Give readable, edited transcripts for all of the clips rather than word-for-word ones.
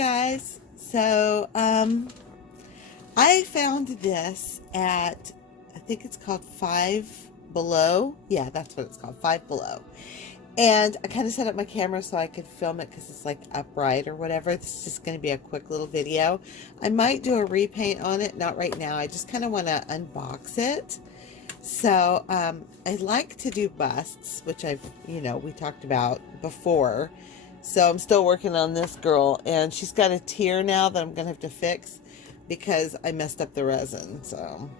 guys. I found this at, I think it's called Five Below. Yeah, that's what it's called, Five Below. And I kind of set up my camera so I could film it because it's like upright or whatever. This is just going to be a quick little video. I might do a repaint on it, not right now. I just kind of want to unbox it. I like to do busts, which we talked about before. So I'm still working on this girl, and she's got a tear now that I'm going to have to fix because I messed up the resin. So,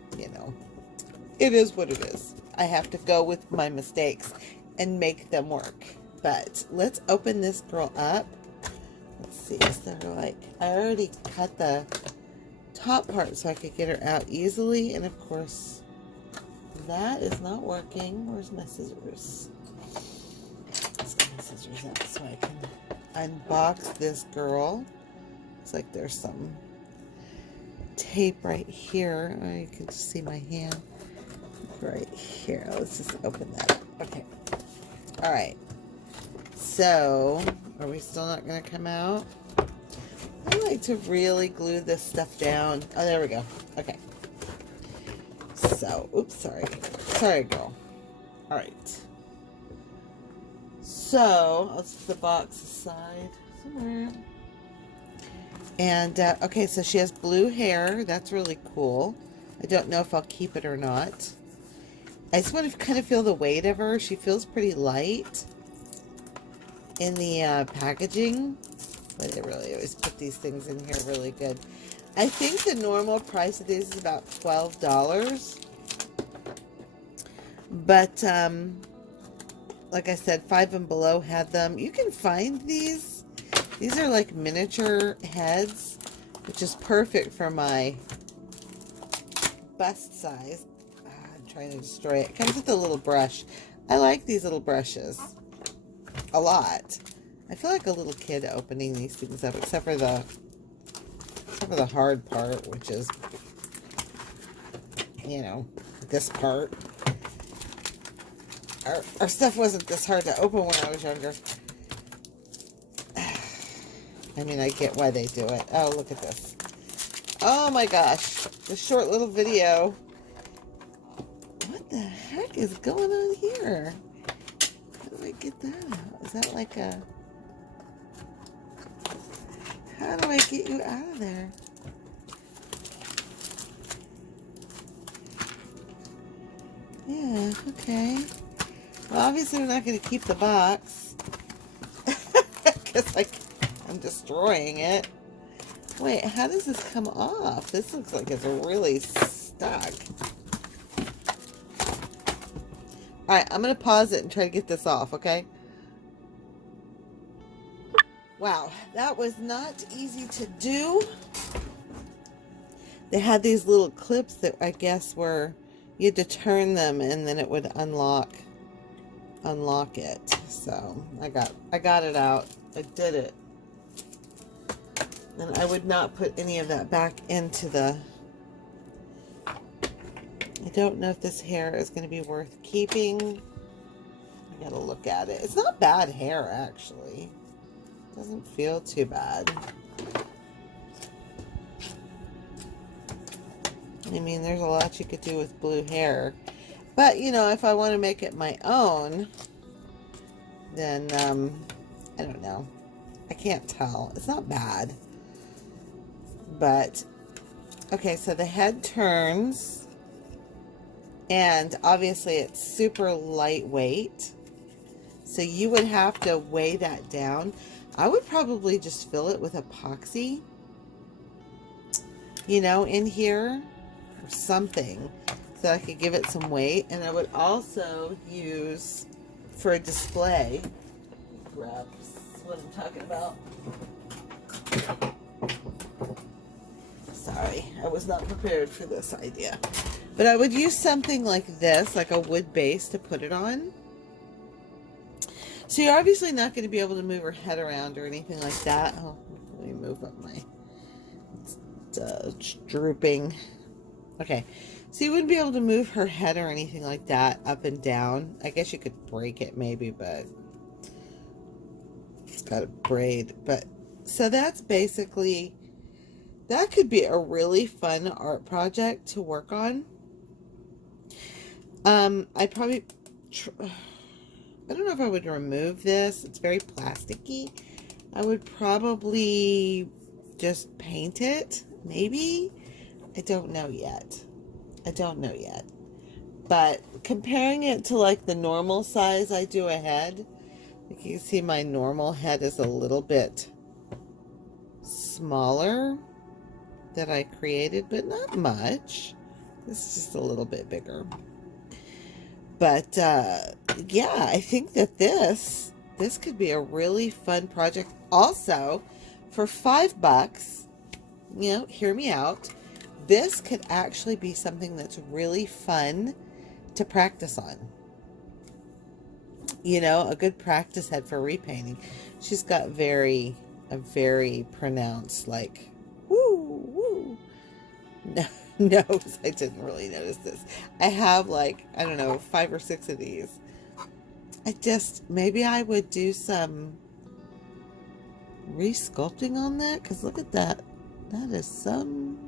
it is what it is. I have to go with my mistakes and make them work. But let's open this girl up. Let's see, is there I already cut the top part so I could get her out easily, and of course that is not working. Where's my scissors? Let's get my scissors out so I can unbox this girl. Looks like there's some tape right here. Oh, you can just see my hand right here. Let's just open that up. Okay. All right. So, are we still not going to come out? I like to really glue this stuff down. Oh, there we go. Okay. So, oops, sorry. Sorry, girl. All right. So, let's put the box aside somewhere. And, okay, so she has blue hair. That's really cool. I don't know if I'll keep it or not. I just want to kind of feel the weight of her. She feels pretty light in the packaging. But they really always put these things in here really good. I think the normal price of these is about $12. But, like I said, Five and Below had them. You can find these. These are like miniature heads, which is perfect for my bust size. I'm trying to destroy it. It comes with a little brush. I like these little brushes a lot. I feel like a little kid opening these things up, except for the hard part, which is, this part. Our stuff wasn't this hard to open when I was younger. I mean, I get why they do it. Oh, look at this. Oh my gosh. This short little video. What the heck is going on here? How do I get that out? Is that like a... How do I get you out of there? Yeah, okay. Well, obviously we're not going to keep the box. Because I'm destroying it. Wait, how does this come off? This looks like it's really stuck. Alright, I'm going to pause it and try to get this off, okay? Wow, that was not easy to do. They had these little clips that I guess were... You had to turn them and then it would unlock it. So I got it out. I did it. And I would not put any of that back into the... I don't know if this hair is going to be worth keeping. I gotta look at it. It's not bad hair, actually. It doesn't feel too bad. I mean, there's a lot you could do with blue hair. But, if I want to make it my own, then, I don't know. I can't tell. It's not bad. But, okay, so the head turns. And, obviously, it's super lightweight. So, you would have to weigh that down. I would probably just fill it with epoxy. In here. Something so I could give it some weight, and I would also use for a display. Grab what I'm talking about. Sorry, I was not prepared for this idea, but I would use something like this, like a wood base, to put it on. So you're obviously not going to be able to move her head around or anything like that. Oh, let me move up my... It's drooping. Okay, so you wouldn't be able to move her head or anything like that up and down. I guess you could break it maybe, but it's got a braid. But So that's basically, that could be a really fun art project to work on. I probably, I don't know if I would remove this. It's very plasticky. I would probably just paint it, maybe. I don't know yet. I don't know yet. But comparing it to like the normal size I do a head, like you can see my normal head is a little bit smaller that I created, but not much. This is just a little bit bigger. But yeah, I think that this could be a really fun project. Also, for $5, you know, hear me out. This could actually be something that's really fun to practice on. You know, a good practice head for repainting. She's got a very pronounced, like, woo, woo. No, nose. I didn't really notice this. I have like, I don't know, 5 or 6 of these. Maybe I would do some re-sculpting on that, because look at that. That is some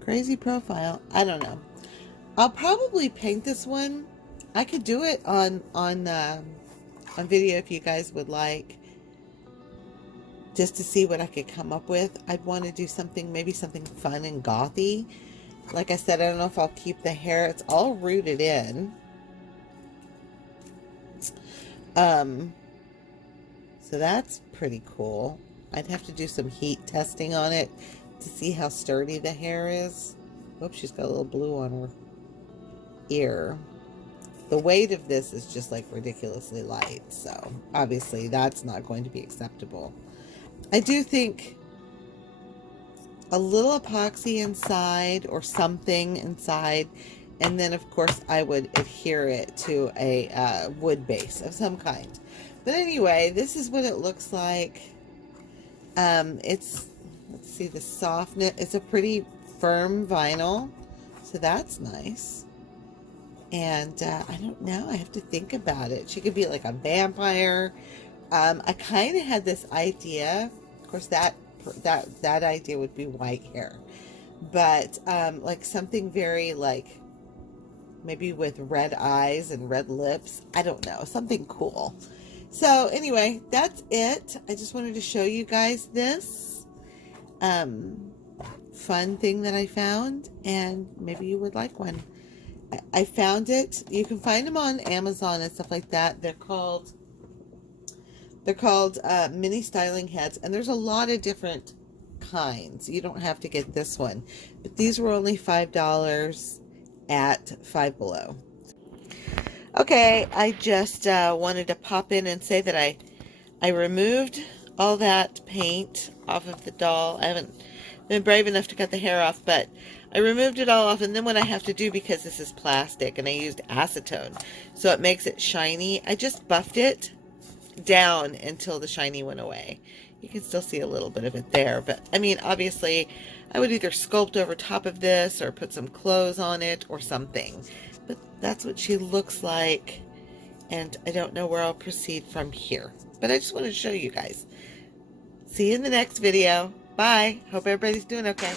crazy profile. I don't know. I'll probably paint this one. I could do it on video if you guys would like, just to see what I could come up with. I'd want to do something, maybe something fun and gothy. Like I said, I don't know if I'll keep the hair. It's all rooted in. So that's pretty cool. I'd have to do some heat testing on it to see how sturdy the hair is. Oops, she's got a little blue on her ear. The weight of this is just like ridiculously light, so obviously that's not going to be acceptable. I do think a little epoxy inside or something inside, and then of course I would adhere it to a wood base of some kind. But anyway, this is what it looks like. Let's see the softness. It's a pretty firm vinyl, so that's nice. And I don't know, I have to think about it. She could be like a vampire. I kind of had this idea. Of course, that idea would be white hair, but like something very like maybe with red eyes and red lips. I don't know, something cool. So anyway, that's it. I just wanted to show you guys this fun thing that I found, and maybe you would like one. I found it. You can find them on Amazon and stuff like that. They're called mini styling heads, and there's a lot of different kinds. You don't have to get this one, but these were only $5 at Five Below. Okay, I just wanted to pop in and say that I removed all that paint off of the doll. I haven't been brave enough to cut the hair off, but I removed it all off, and then what I have to do, because this is plastic and I used acetone so it makes it shiny, I just buffed it down until the shiny went away. You can still see a little bit of it there, but I mean, obviously I would either sculpt over top of this or put some clothes on it or something, but that's what she looks like, and I don't know where I'll proceed from here, but I just wanted to show you guys. See you in the next video. Bye. Hope everybody's doing okay.